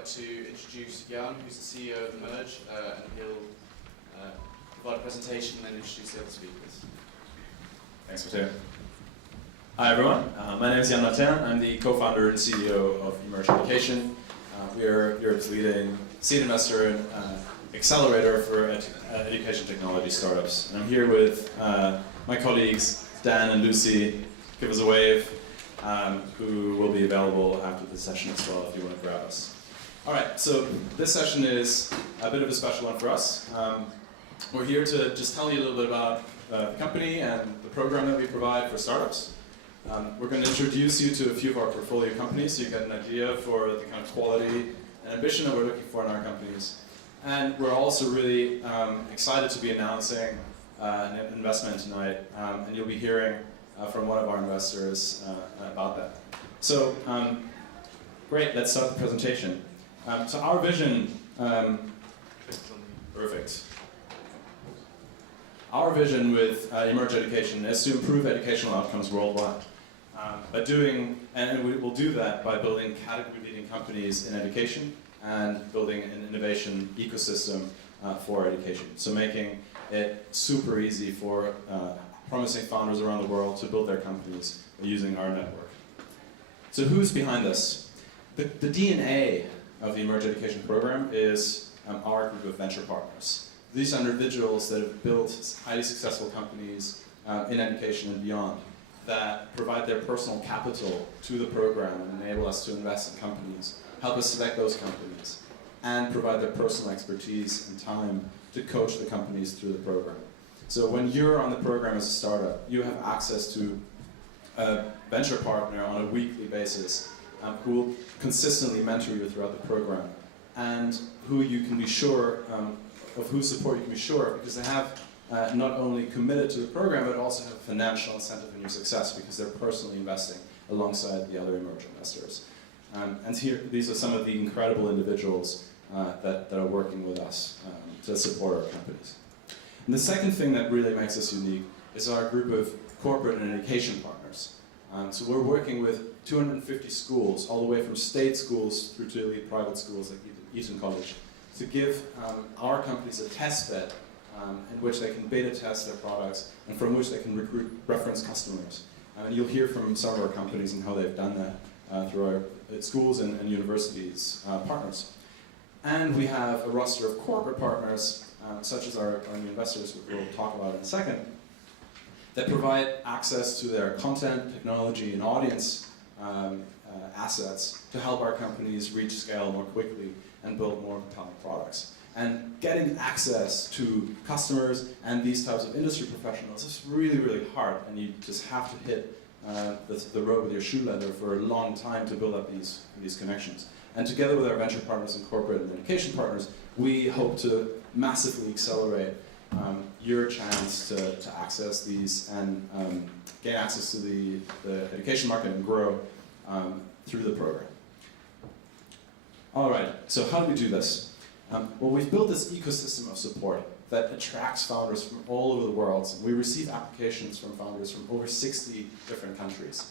like to introduce Jan, who's the CEO of Merge, and he'll provide a presentation and then introduce the other speakers. Thanks, Mateo. Hi everyone, my name is Jan Martin. I'm the co-founder and CEO of Emerge Education. We are Europe's leading seed investor and accelerator for education technology startups. And I'm here with my colleagues Dan and Lucy. Give us a wave, who will be available after the session as well if you want to grab us. All right, so this session is a bit of a special one for us. We're here to just tell you a little bit about the company and the program that we provide for startups. We're going to introduce you to a few of our portfolio companies so you get an idea for the kind of quality and ambition that we're looking for in our companies. And we're also really excited to be announcing an investment tonight, and you'll be hearing from one of our investors about that. So, great, let's start the presentation. So our vision, perfect. Our vision with Emerge Education is to improve educational outcomes worldwide. And we will do that by building category-leading companies in education and building an innovation ecosystem for education. So making it super easy for promising founders around the world to build their companies using our network. So who's behind this? The DNA of the Emerge Education program is our group of venture partners. These are individuals that have built highly successful companies in education and beyond that provide their personal capital to the program and enable us to invest in companies, help us select those companies, and provide their personal expertise and time to coach the companies through the program. So when you're on the program as a startup, you have access to a venture partner on a weekly basis who will consistently mentor you throughout the program and who you can be sure, of whose support you can be sure, because they have not only committed to the program, but also have a financial incentive in your success because they're personally investing alongside the other Emerge investors. And here, these are some of the incredible individuals that are working with us to support our companies. And the second thing that really makes us unique is our group of corporate and education partners. So we're working with 250 schools, all the way from state schools through to elite private schools like Eton College, to give our companies a test bed in which they can beta test their products and from which they can recruit reference customers. And you'll hear from some of our companies and how they've done that through our schools and universities partners. And we have a roster of corporate partners, such as our new investors, which we'll talk about in a second, that provide access to their content, technology, and audience assets to help our companies reach scale more quickly and build more compelling products. And getting access to customers and these types of industry professionals is really, really hard, and you just have to hit the road with your shoe leather for a long time to build up these connections. And together with our venture partners and corporate and education partners, we hope to massively accelerate your chance to access these and gain access to the education market and grow through the program. All right, so how do we do this? Well, we've built this ecosystem of support that attracts founders from all over the world. We receive applications from founders from over 60 different countries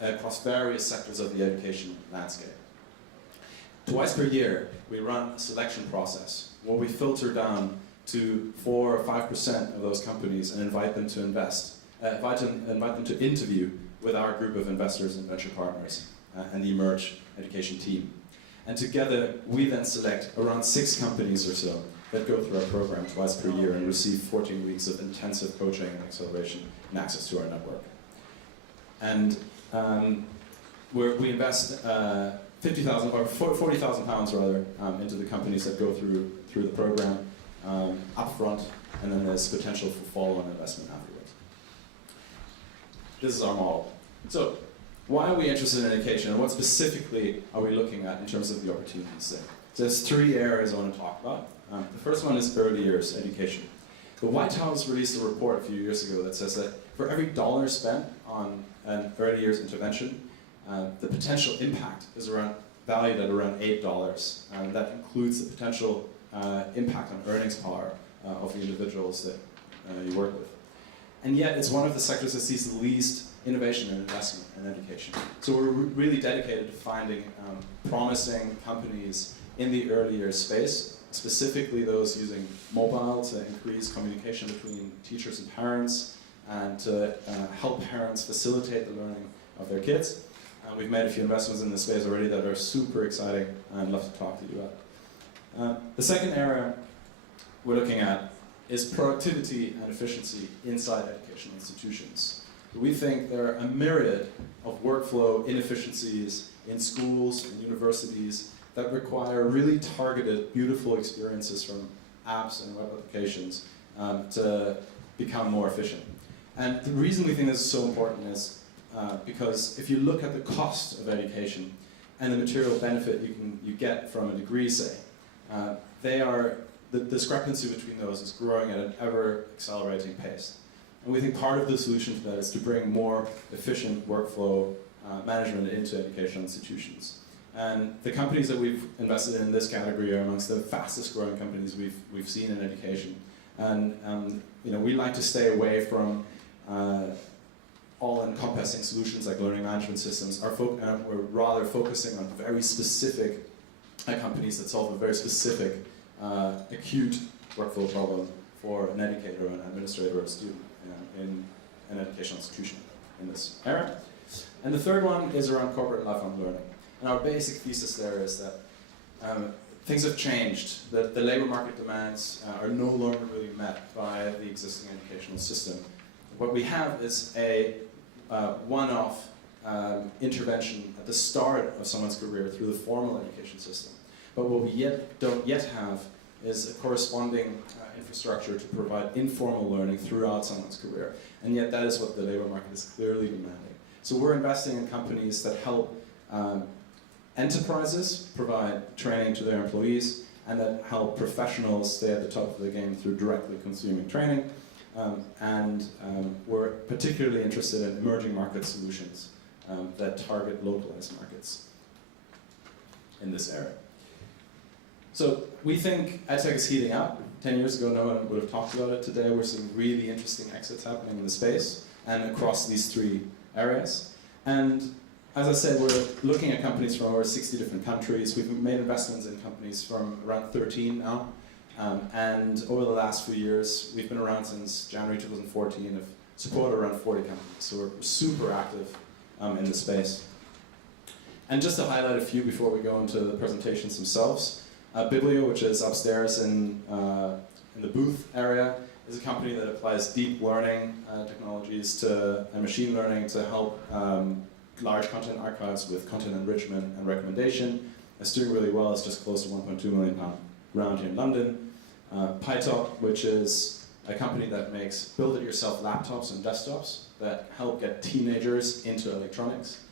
across various sectors of the education landscape. Twice per year, we run a selection process where we filter down to 4 or 5% of those companies and invite them to invest, invite them to interview with our group of investors and venture partners and the Emerge Education team. And together, we then select around 6 companies or so that go through our program twice per year and receive 14 weeks of intensive coaching and acceleration and access to our network. And we invest 50,000 or 40,000 pounds rather into the companies that go through the program upfront, and then there's potential for follow-on investment afterwards. This is our model. So, why are we interested in education, and what specifically are we looking at in terms of the opportunities there? So there's 3 areas I want to talk about. The first one is early years education. The White House released a report a few years ago that says that for every dollar spent on an early years intervention, the potential impact is valued at around $8, and that includes the potential impact on earnings power of the individuals that you work with. And yet, it's one of the sectors that sees the least innovation and investment in education. So we're really dedicated to finding promising companies in the early years space, specifically those using mobile to increase communication between teachers and parents, and to help parents facilitate the learning of their kids. We've made a few investments in this space already that are super exciting, and I'd love to talk to you about. The second area we're looking at is productivity and efficiency inside educational institutions. We think there are a myriad of workflow inefficiencies in schools and universities that require really targeted, beautiful experiences from apps and web applications to become more efficient. And the reason we think this is so important is because if you look at the cost of education and the material benefit you get from a degree, say, the discrepancy between those is growing at an ever-accelerating pace. And we think part of the solution to that is to bring more efficient workflow management into educational institutions. And the companies that we've invested in this category are amongst the fastest growing companies we've seen in education. And we like to stay away from all-encompassing solutions like learning management systems. We're rather focusing on very specific companies that solve a very specific acute workflow problem for an educator, an administrator, or a student in an educational institution in this area. And the third one is around corporate lifelong learning. And our basic thesis there is that things have changed, that the labor market demands are no longer really met by the existing educational system. What we have is a one-off intervention at the start of someone's career through the formal education system. But what we don't yet have is a corresponding infrastructure to provide informal learning throughout someone's career. And yet that is what the labor market is clearly demanding. So we're investing in companies that help enterprises provide training to their employees, and that help professionals stay at the top of the game through directly consuming training. We're particularly interested in emerging market solutions that target localized markets in this area. So we think edtech is heating up. 10 years ago, no one would have talked about it. Today, we're seeing really interesting exits happening in the space and across these three areas. And as I said, we're looking at companies from over 60 different countries. We've made investments in companies from around 13 now. And over the last few years, we've been around since January 2014, and have supported around 40 companies. So we're super active in the space. And just to highlight a few before we go into the presentations themselves, Durio, which is upstairs in the booth area, is a company that applies deep learning technologies and machine learning to help large content archives with content enrichment and recommendation. It's doing really well. It's just close to £1.2 million round here in London. PyTalk, which is a company that makes build-it-yourself laptops and desktops that help get teenagers into electronics.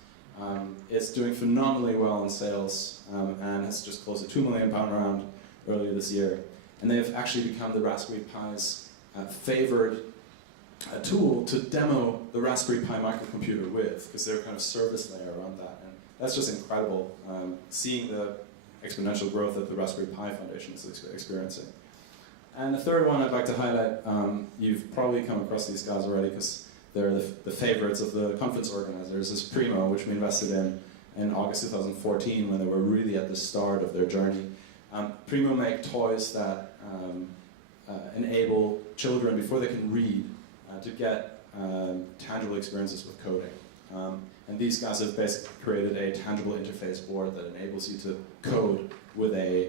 It's doing phenomenally well in sales and has just closed a £2 million round earlier this year. And they've actually become the Raspberry Pi's favored tool to demo the Raspberry Pi microcomputer with, because they're kind of service layer around that. And that's just incredible, seeing the exponential growth that the Raspberry Pi Foundation is experiencing. And the third one I'd like to highlight, you've probably come across these guys already because they're the favorites of the conference organizers, is Primo, which we invested in August 2014 when they were really at the start of their journey. Primo make toys that enable children, before they can read, to get tangible experiences with coding. And these guys have basically created a tangible interface board that enables you to code with a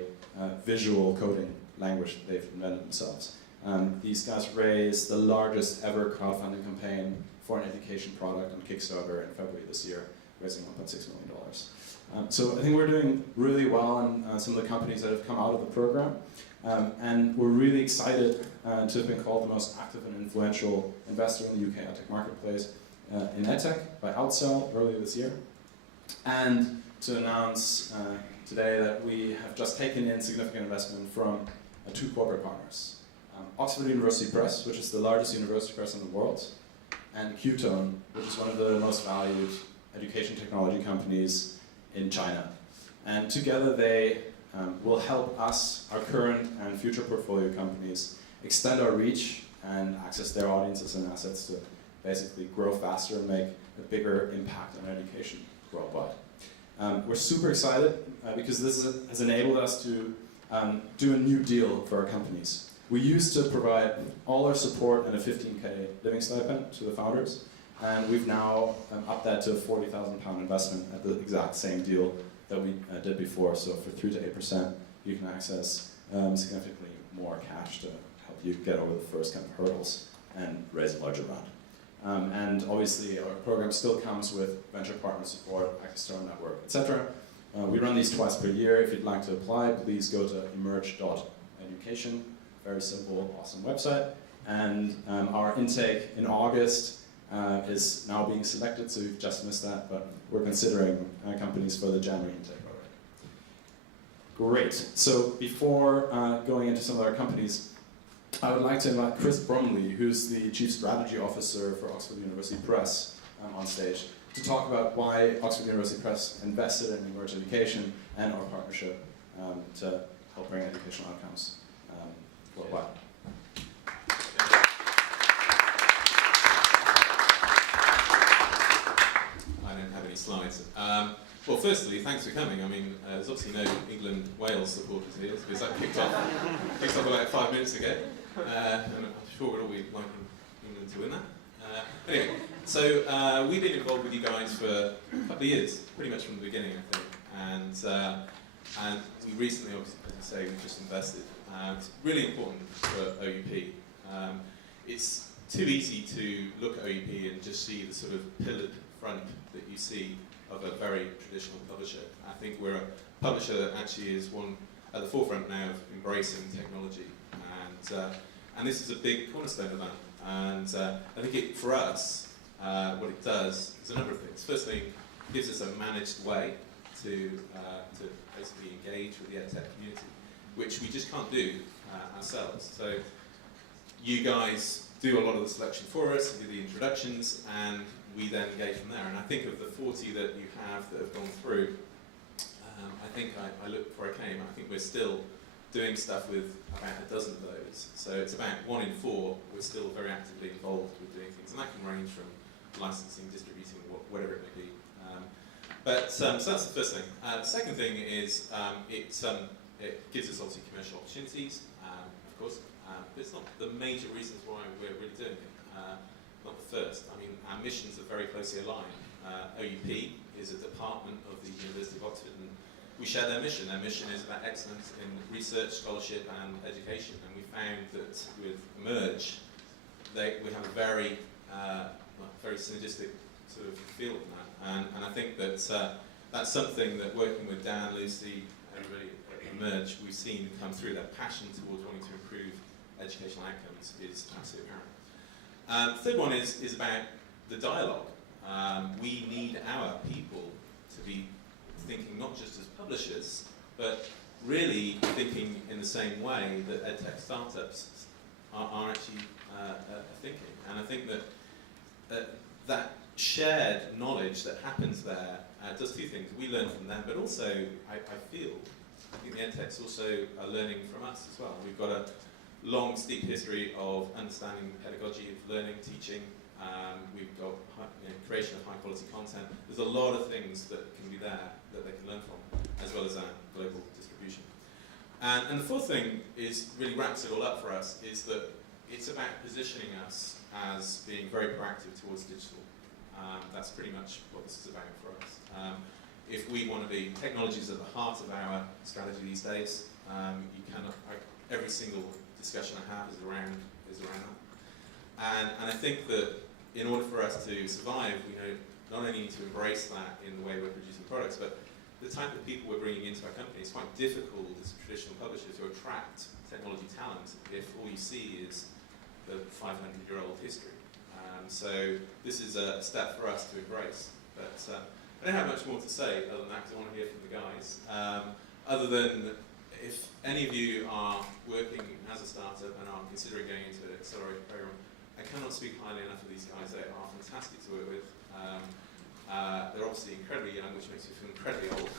visual coding language that they've invented themselves. These guys raised the largest ever crowdfunding campaign for an education product on Kickstarter in February this year, raising $1.6 million. So I think we're doing really well on some of the companies that have come out of the program. And we're really excited to have been called the most active and influential investor in the UK edtech marketplace in edtech by Outsell earlier this year. And to announce today that we have just taken in significant investment from two corporate partners. Oxford University Press, which is the largest university press in the world, and Qtone, which is one of the most valued education technology companies in China. And together they will help us, our current and future portfolio companies, extend our reach and access their audiences and assets to basically grow faster and make a bigger impact on education worldwide. We're super excited because this has enabled us to do a new deal for our companies. We used to provide all our support and a 15k living stipend to the founders, and we've now upped that to a £40,000 investment at the exact same deal that we did before. So for 3 to 8%, you can access significantly more cash to help you get over the first kind of hurdles and raise a larger round. And obviously, our program still comes with venture partner support, external network, etc. We run these twice per year. If you'd like to apply, please go to emerge.education. Very simple, awesome website. And our intake in August is now being selected, so you've just missed that, but we're considering companies for the January intake already. Great. So before going into some of our companies, I would like to invite Chris Bromley, who's the Chief Strategy Officer for Oxford University Press, on stage to talk about why Oxford University Press invested in Emerge Education and our partnership to help bring educational outcomes worldwide. I don't have any slides. Well, firstly, thanks for coming. I mean, there's obviously no England-Wales supporters here because that kicked off about 5 minutes ago. And I'm sure we'd all be liking England to win that. Anyway, so we've been involved with you guys for a couple of years, pretty much from the beginning, I think. And we recently, obviously, as I say, we've just invested. It's really important for OUP. It's too easy to look at OUP and just see the sort of pillared front that you see of a very traditional publisher. I think we're a publisher that actually is one at the forefront now of embracing technology. And this is a big cornerstone of that. And I think for us, what it does is a number of things. Firstly, it gives us a managed way to basically engage with the EdTech community, which we just can't do ourselves. So you guys do a lot of the selection for us, do the introductions, and we then engage from there. And I think of the 40 that you have that have gone through, I think I looked before I came, I think we're still doing stuff with about a dozen of those. So it's about 1 in 4, we're still very actively involved with doing things. And that can range from licensing, distributing, whatever it may be. So that's the first thing. The second thing is it gives us obviously commercial opportunities, of course, but it's not the major reasons why we're really doing it. Not the first. I mean, our missions are very closely aligned. OUP is a department of the University of Oxford, and we share their mission. Their mission is about excellence in research, scholarship, and education. And we found that with Emerge, we have a very synergistic sort of feel in that. And I think that that's something that working with Dan, Lucy, everybody at Emerge, we've seen come through. That passion towards wanting to improve educational outcomes is absolutely apparent. The third one is about the dialogue. We need our people to be thinking not just as publishers, but really thinking in the same way that EdTech startups are actually thinking. And I think that that shared knowledge that happens there does two things. We learn from them, but also I think the EdTechs also are learning from us as well. We've got a long, steep history of understanding pedagogy, of learning, teaching. We've got creation of high-quality content. There's a lot of things that can be there that they can learn from, as well as our global distribution. And the fourth thing really wraps it all up for us, is that it's about positioning us as being very proactive towards digital. That's pretty much what this is about for us. If we want to be, technology is at the heart of our strategy these days. You cannot, every single discussion I have is around that. And I think that in order for us to survive, we not only need to embrace that in the way we're producing products, but the type of people we're bringing into our company. It's quite difficult as a traditional publisher to attract technology talent if all you see is the 500-year-old history. So this is a step for us to embrace. But I don't have much more to say other than that, because I want to hear from the guys. Other than if any of you are working as a startup and are considering going into an accelerated program, I cannot speak highly enough of these guys. They are fantastic to work with. They're obviously incredibly young, which makes me feel incredibly old.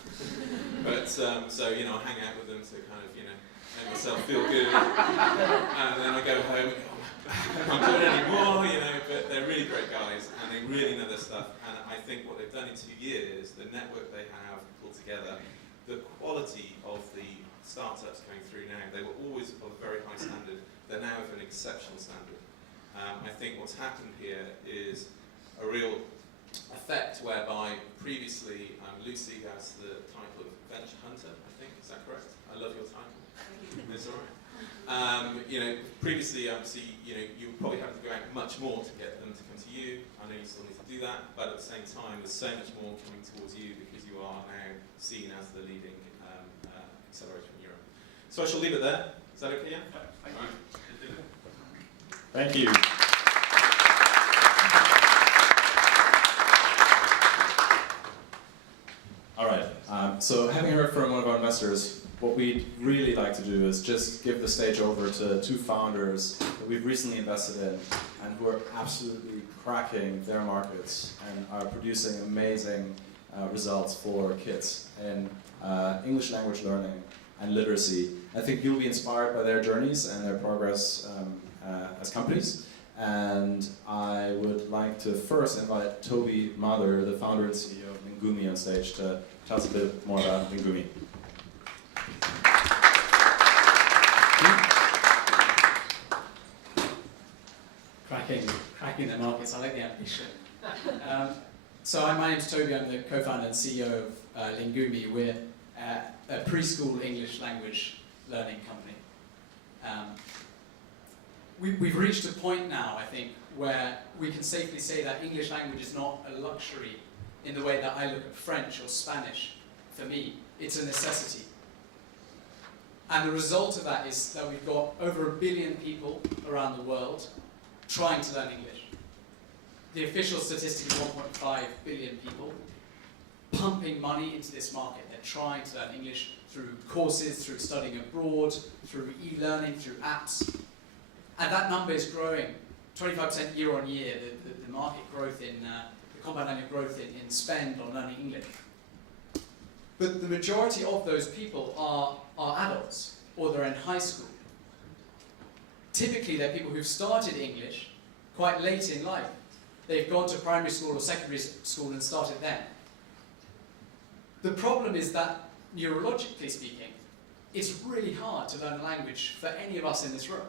But so I hang out with them to kind of make myself feel good, and then I go home. I'm doing any more, you know, but they're really great guys and they really know their stuff. And I think what they've done in 2 years, the network they have pulled together, the quality of the startups going through now, they were always of a very high standard. They're now of an exceptional standard. I think what's happened here is a real effect whereby previously Lucy has the title of Venture Hunter, I think, is that correct? I love your title. It's all right. You know, previously, obviously, you know, you would probably have to go out much more to get them to come to you. I know you still need to do that, but at the same time, there's so much more coming towards you because you are now seen as the leading accelerator in Europe. So I shall leave it there. Is that okay? Yeah? Thank you. All right, so having heard from one of our investors, what we'd really like to do is just give the stage over to 2 founders that we've recently invested in and who are absolutely cracking their markets and are producing amazing results for kids in English language learning and literacy. I think you'll be inspired by their journeys and their progress as companies. And I would like to first invite Toby Mather, the founder and CEO of Lingumi, on stage to tell us a bit more about Lingumi. Cracking the markets, I like the ambition. So my name's Toby, I'm the co-founder and CEO of Lingumi. We're a preschool English language learning company. We've reached a point now, I think, where we can safely say that English language is not a luxury in the way that I look at French or Spanish. For me, it's a necessity. And the result of that is that we've got over 1 billion people around the world trying to learn English. The official statistic is 1.5 billion people pumping money into this market. They're trying to learn English through courses, through studying abroad, through e-learning, through apps. And that number is growing 25% year on year, the market growth in, the compound annual growth in spend on learning English. But the majority of those people are adults, or they're in high school. Typically, they're people who've started English quite late in life. They've gone to primary school or secondary school and started then. The problem is that, neurologically speaking, it's really hard to learn a language for any of us in this room.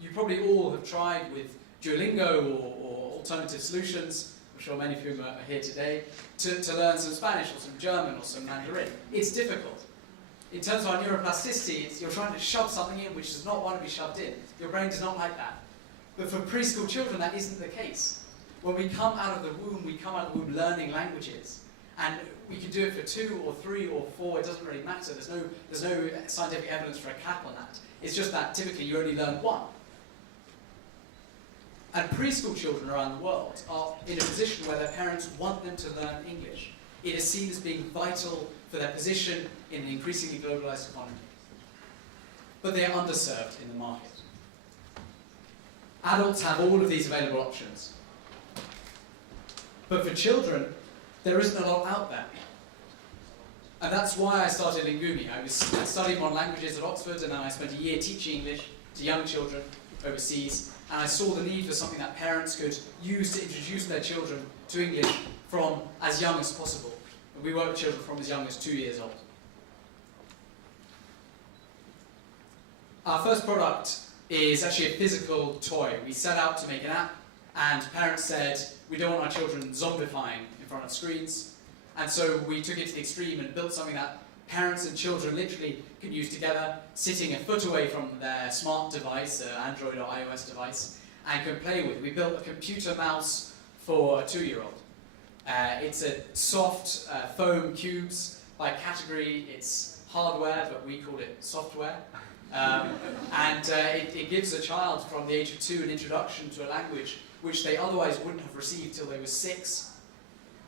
You probably all have tried with Duolingo or alternative solutions, I'm sure many of whom are here today, to learn some Spanish or some German or some Mandarin. It's difficult. In terms of our neuroplasticity, you're trying to shove something in which does not want to be shoved in. Your brain does not like that. But for preschool children, that isn't the case. When we come out of the womb, we come out of the womb learning languages. And we can do it for 2 or 3 or 4, it doesn't really matter. There's no scientific evidence for a cap on that. It's just that typically you only learn 1. And preschool children around the world are in a position where their parents want them to learn English. It is seen as being vital for their position in an increasingly globalized economy. But they are underserved in the market. Adults have all of these available options. But for children, there isn't a lot out there. And that's why I started Lingumi. I studied modern languages at Oxford, and then I spent a year teaching English to young children overseas. And I saw the need for something that parents could use to introduce their children to English from as young as possible. And we work with children from as young as 2 years old. Our first product is actually a physical toy. We set out to make an app, and parents said, we don't want our children zombifying in front of screens. And so we took it to the extreme and built something that parents and children literally can use together, sitting a foot away from their smart device, Android or iOS device, and can play with. We built a computer mouse for a 2-year-old. It's a soft foam cubes. By category, it's hardware, but we call it software. It gives a child from the age of 2 an introduction to a language which they otherwise wouldn't have received till they were 6,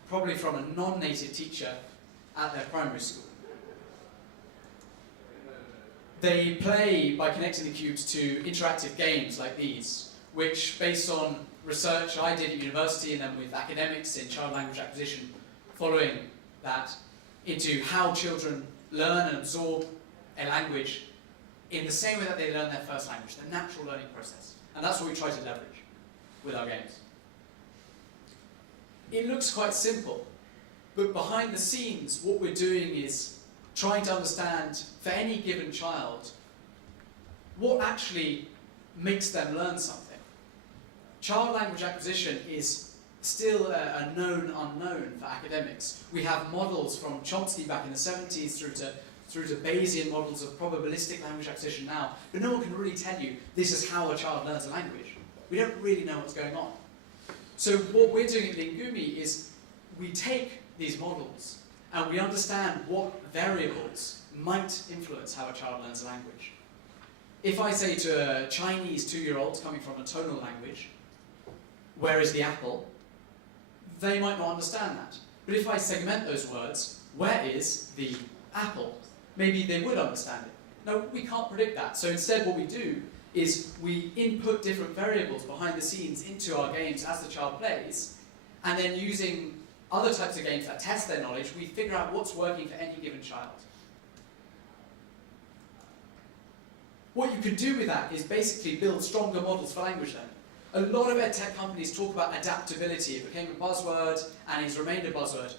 probably from a non-native teacher at their primary school. They play by connecting the cubes to interactive games like these, which, based on research I did at university and then with academics in child language acquisition following that, into how children learn and absorb a language in the same way that they learn their first language, the natural learning process. And that's what we try to leverage with our games. It looks quite simple, but behind the scenes, what we're doing is trying to understand, for any given child, what actually makes them learn something. Child language acquisition is still a known unknown for academics. We have models from Chomsky back in the 70s through to Bayesian models of probabilistic language acquisition now, but no one can really tell you this is how a child learns a language. We don't really know what's going on. So what we're doing at Lingumi is we take these models and we understand what variables might influence how a child learns a language. If I say to a Chinese 2-year-old coming from a tonal language, where is the apple? They might not understand that. But if I segment those words, where is the apple? Maybe they would understand it. No, we can't predict that. So instead what we do is we input different variables behind the scenes into our games as the child plays, and then using other types of games that test their knowledge, we figure out what's working for any given child. What you can do with that is basically build stronger models for language learning. A lot of edtech companies talk about adaptability. It became a buzzword and it's remained a buzzword.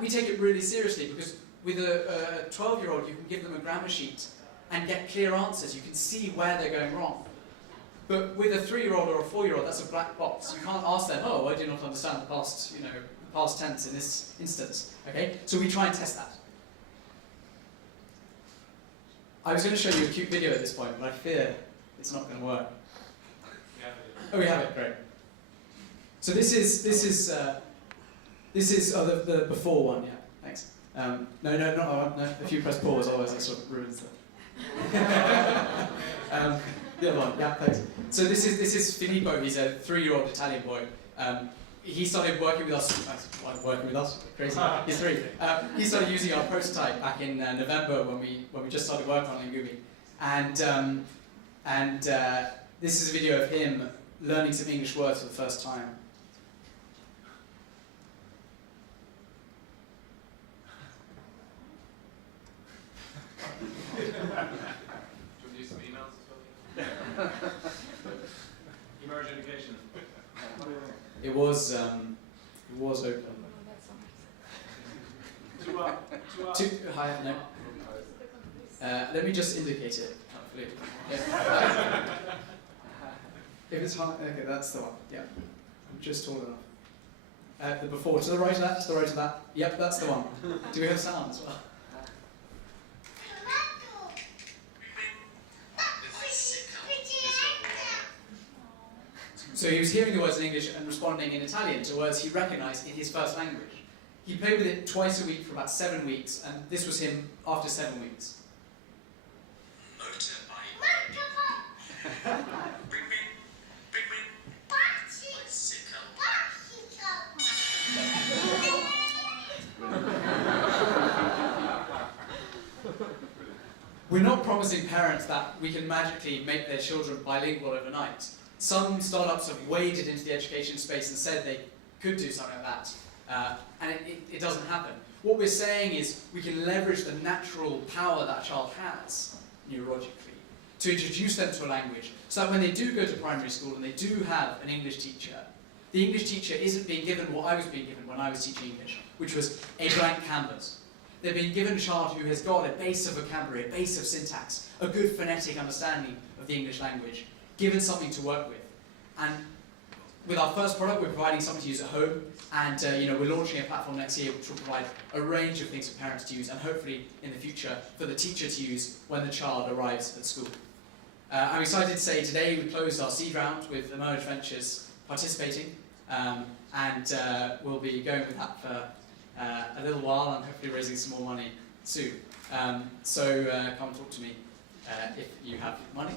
We take it really seriously because with a 12-year-old you can give them a grammar sheet and get clear answers. You can see where they're going wrong. But with a 3-year-old or a 4-year-old, that's a black box. You can't ask them, oh, I do not understand the past, past tense in this instance. Okay? So we try and test that. I was going to show you a cute video at this point, but I fear it's not going to work. Oh, we have it. Great. So this is the before one. Yeah. Thanks. No, not that one. No, if you press pause, otherwise that sort of ruins it. The other one. Yeah. Thanks. So this is Filippo. He's a 3-year-old Italian boy. He started working with us. Crazy. He's 3. He started using our prototype back in November when we just started working on Lingumi, and this is a video of him learning some English words for the first time. Do you want to use some emails as well? Emerge Education. It was open. Hi, no. Let me just indicate it. Yeah. If it's hard, okay, that's the one. Yeah, I'm just tall enough. The before, to the right of that, to the right of that. Yep, that's the one. Do we have sound as well? So he was hearing the words in English and responding in Italian to words he recognised in his first language. He played with it twice a week for about 7 weeks, and this was him after 7 weeks. We're not promising parents that we can magically make their children bilingual overnight. Some startups have waded into the education space and said they could do something like that, and it doesn't happen. What we're saying is we can leverage the natural power that a child has neurologically to introduce them to a language, so that when they do go to primary school and they do have an English teacher, the English teacher isn't being given what I was being given when I was teaching English, which was a blank canvas. They're being given a child who has got a base of vocabulary, a base of syntax, a good phonetic understanding of the English language, given something to work with. And with our first product, we're providing something to use at home, and we're launching a platform next year which will provide a range of things for parents to use, and hopefully in the future for the teacher to use when the child arrives at school. I'm excited to say today we closed our seed round with Emerge Ventures participating, and we'll be going with that for a little while and hopefully raising some more money soon. So come talk to me if you have money.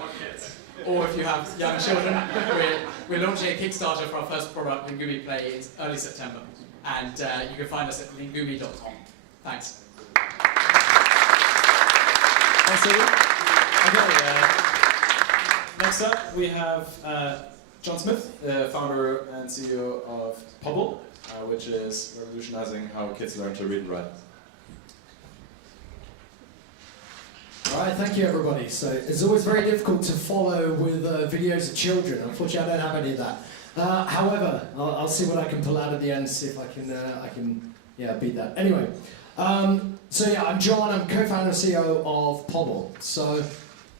Or kids. Or if you have young children. We're launching a Kickstarter for our first product, Lingumi Play, in early September. And you can find us at lingumi.com. Thanks. Thanks, Toby. Okay, next up we have John Smith, the founder and CEO of Pobble, which is revolutionizing how kids learn to read and write. All right. right, thank you everybody. So it's always very difficult to follow with videos of children. Unfortunately, I don't have any of that. However, I'll see what I can pull out at the end, see if I can beat that. Anyway, so yeah, I'm John. I'm co-founder and CEO of Pobble. So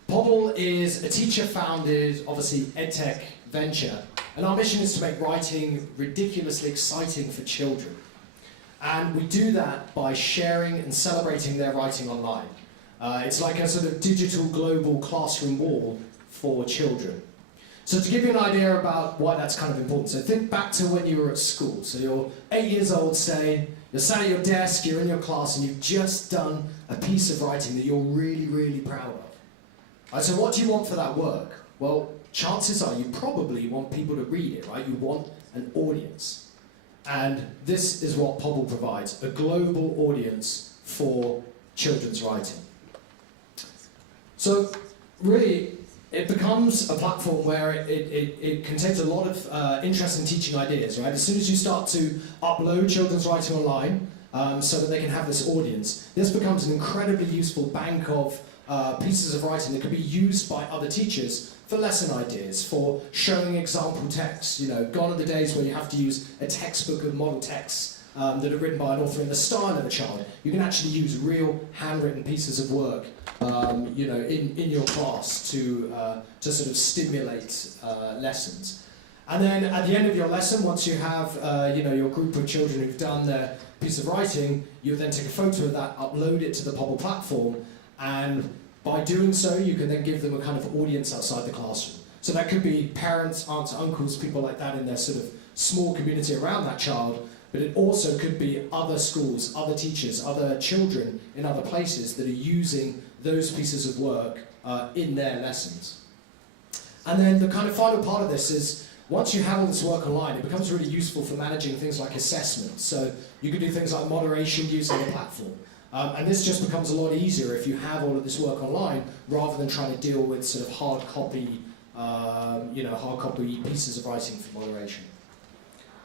Pobble is a teacher-founded, obviously, edtech venture, and our mission is to make writing ridiculously exciting for children. And we do that by sharing and celebrating their writing online. It's like a sort of digital global classroom wall for children. So to give you an idea about why that's kind of important, so think back to when you were at school. So you're 8 years old, say, you're sat at your desk, you're in your class, and you've just done a piece of writing that you're really, really proud of. Right, so what do you want for that work? Well, chances are you probably want people to read it, right? You want an audience. And this is what Pobble provides, a global audience for children's writing. So really, it becomes a platform where it contains a lot of interesting teaching ideas, right? As soon as you start to upload children's writing online, so that they can have this audience, this becomes an incredibly useful bank of pieces of writing that can be used by other teachers for lesson ideas, for showing example texts. You know, gone are the days where you have to use a textbook of model texts that are written by an author in the style of a child. You can actually use real handwritten pieces of work, you know, in your class to sort of stimulate lessons. And then at the end of your lesson, once you have you know, your group of children who've done their piece of writing, you then take a photo of that, upload it to the Pobble platform, and by doing so, you can then give them a kind of audience outside the classroom. So that could be parents, aunts, uncles, people like that in their sort of small community around that child, but it also could be other schools, other teachers, other children in other places that are using those pieces of work in their lessons. And then the kind of final part of this is, once you have all this work online, it becomes really useful for managing things like assessment. So you can do things like moderation using the platform. And this just becomes a lot easier if you have all of this work online, rather than trying to deal with sort of hard copy pieces of writing for moderation.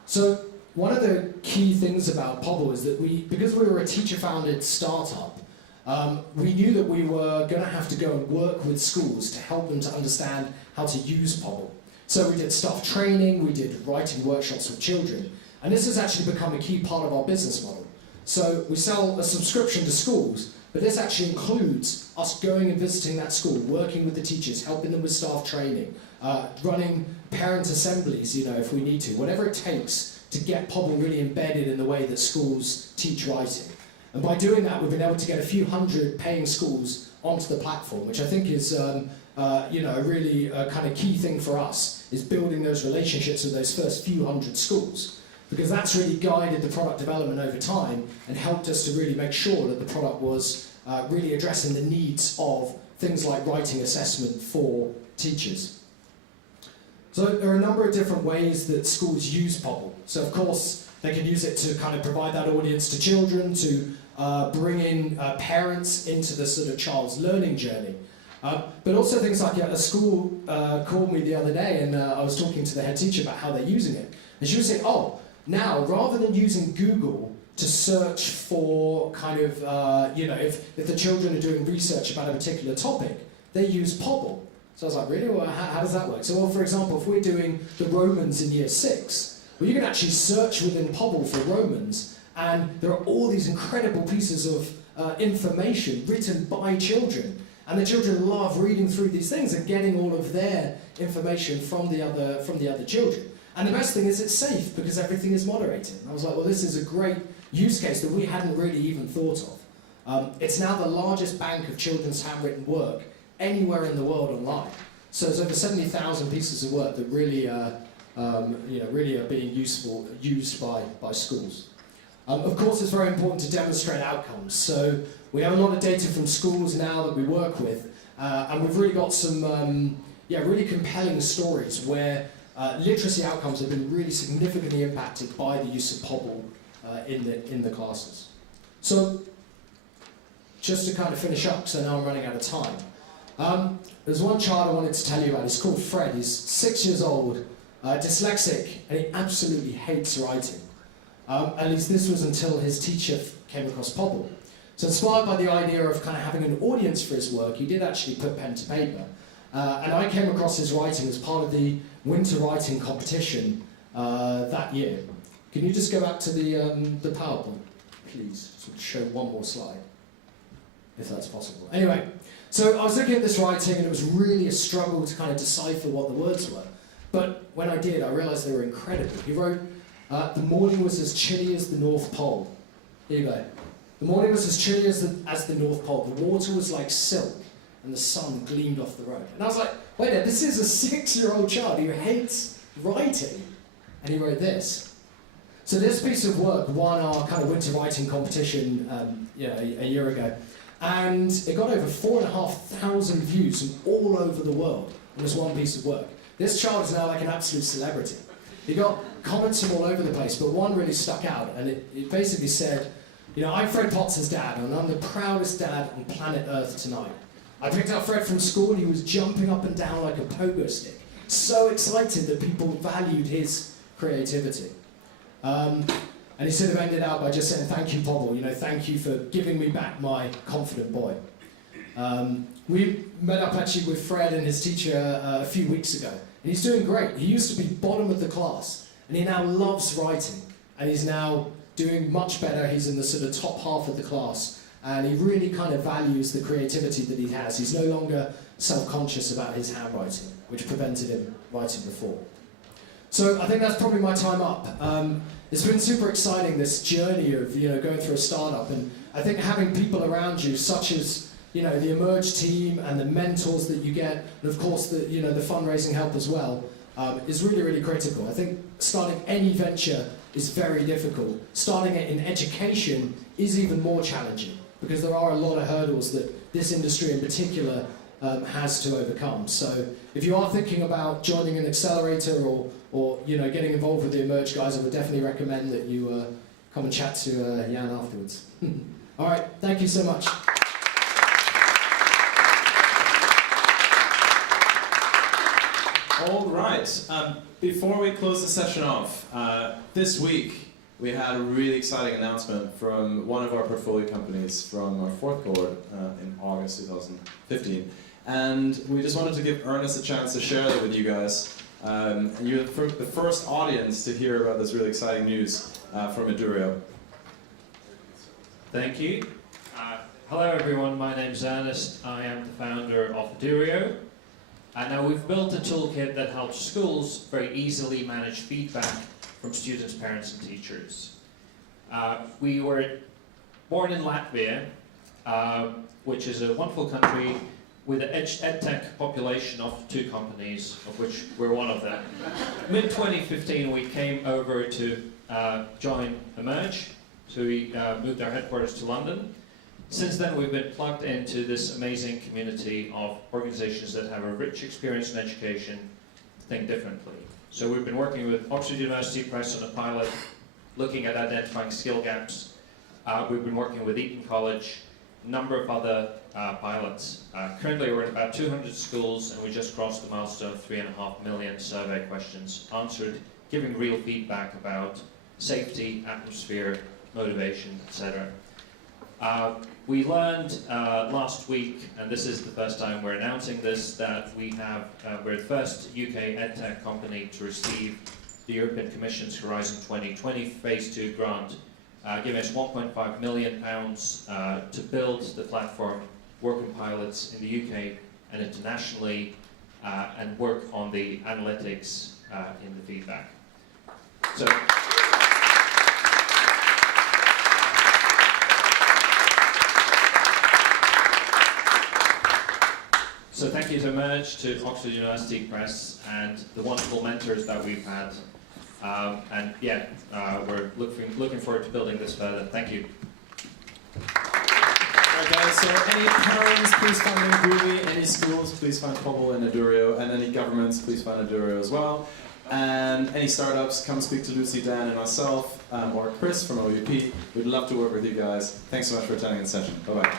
So one of the key things about Pobble is that because we were a teacher-founded startup, we knew that we were going to have to go and work with schools to help them to understand how to use Pobble. So we did staff training, we did writing workshops with children, and this has actually become a key part of our business model. So we sell a subscription to schools, but this actually includes us going and visiting that school, working with the teachers, helping them with staff training, running parent assemblies, you know, if we need to, whatever it takes to get Pobble really embedded in the way that schools teach writing. And by doing that, we've been able to get a few hundred paying schools onto the platform, which I think is you know, a really kind of key thing for us, is building those relationships with those first few hundred schools. Because that's really guided the product development over time and helped us to really make sure that the product was really addressing the needs of things like writing assessment for teachers. So there are a number of different ways that schools use Pobble. So of course, they can use it to kind of provide that audience to children, to bring in parents into the sort of child's learning journey. But also things like a school called me the other day, and I was talking to the head teacher about how they're using it. And she was saying, oh, now, rather than using Google to search for kind of, you know, if the children are doing research about a particular topic, they use Pobble. So I was like, really? Well, how does that work? So, well, for example, if we're doing the Romans in year 6, well, you can actually search within Pobble for Romans, and there are all these incredible pieces of information written by children. And the children love reading through these things and getting all of their information from the other children. And the best thing is it's safe, because everything is moderated. And I was like, well, this is a great use case that we hadn't really even thought of. It's now the largest bank of children's handwritten work anywhere in the world online. So there's over 70,000 pieces of work that really, really are being used by schools. Of course, it's very important to demonstrate outcomes. So we have a lot of data from schools now that we work with, and we've really got some really compelling stories where literacy outcomes have been really significantly impacted by the use of Pobble in the classes. So, just to kind of finish up, so now I'm running out of time. There's one child I wanted to tell you about. He's called Fred. He's 6 years old, dyslexic, and he absolutely hates writing. At least this was until his teacher came across Pobble. So inspired by the idea of kind of having an audience for his work, he did actually put pen to paper. And I came across his writing as part of the winter writing competition that year. Can you just go back to the PowerPoint, please? So show one more slide, if that's possible. Anyway, so I was looking at this writing and it was really a struggle to kind of decipher what the words were. But when I did, I realized they were incredible. He wrote, the morning was as chilly as the North Pole. Here you go. The morning was as chilly as the North Pole. The water was like silk and the sun gleamed off the road. And I was like, wait a minute, this is a 6-year-old child who hates writing. And he wrote this. So this piece of work won our kind of winter writing competition a year ago. And it got over 4,500 views from all over the world on this one piece of work. This child is now like an absolute celebrity. He got comments from all over the place, but one really stuck out, and it basically said, I'm Fred Potts' dad, and I'm the proudest dad on planet Earth tonight. I picked up Fred from school, and he was jumping up and down like a pogo stick, so excited that people valued his creativity. And he sort of ended out by just saying, thank you, Pobble, thank you for giving me back my confident boy. We met up actually with Fred and his teacher a few weeks ago, and he's doing great. He used to be bottom of the class, and he now loves writing, and he's now doing much better. He's in the sort of top half of the class, and he really kind of values the creativity that he has. He's no longer self-conscious about his handwriting, which prevented him writing before. So I think that's probably my time up. It's been super exciting, this journey of going through a startup, and I think having people around you, such as the Emerge team and the mentors that you get, and of course the fundraising help as well, is really, really critical. I think starting any venture is very difficult. Starting it in education is even more challenging because there are a lot of hurdles that this industry in particular has to overcome. So if you are thinking about joining an accelerator or getting involved with the Emerge guys, I would definitely recommend that you come and chat to Jan afterwards. All right, thank you so much. All right. Before we close the session off, this week we had a really exciting announcement from one of our portfolio companies from our fourth cohort in August 2015. And we just wanted to give Ernest a chance to share that with you guys. And you're the first audience to hear about this really exciting news from Durio. Thank you. Hello everyone, my name is Ernest. I am the founder of Durio. Now we've built a toolkit that helps schools very easily manage feedback from students, parents and teachers. We were born in Latvia, which is a wonderful country with an edtech population of 2 companies, of which we're one of them. Mid-2015 we came over to join Emerge, so we moved our headquarters to London. Since then we've been plugged into this amazing community of organizations that have a rich experience in education, think differently. So we've been working with Oxford University Press on a pilot, looking at identifying skill gaps. We've been working with Eton College, a number of other pilots. Currently we're in about 200 schools and we just crossed the milestone of 3.5 million survey questions answered, giving real feedback about safety, atmosphere, motivation, etc. We learned last week, and this is the first time we're announcing this, that we're the first UK EdTech company to receive the European Commission's Horizon 2020 Phase 2 grant, giving us £1.5 million to build the platform, work on pilots in the UK and internationally, and work on the analytics in the feedback. So thank you to Emerge, to Oxford University Press, and the wonderful mentors that we've had. We're looking forward to building this further. Thank you. Alright guys, so any parents, please find Lingumi, any schools, please find Pobble and Durio, and any governments, please find Durio as well. And any startups, come speak to Lucy, Dan, and myself, or Chris from OUP. We'd love to work with you guys. Thanks so much for attending the session. Bye-bye.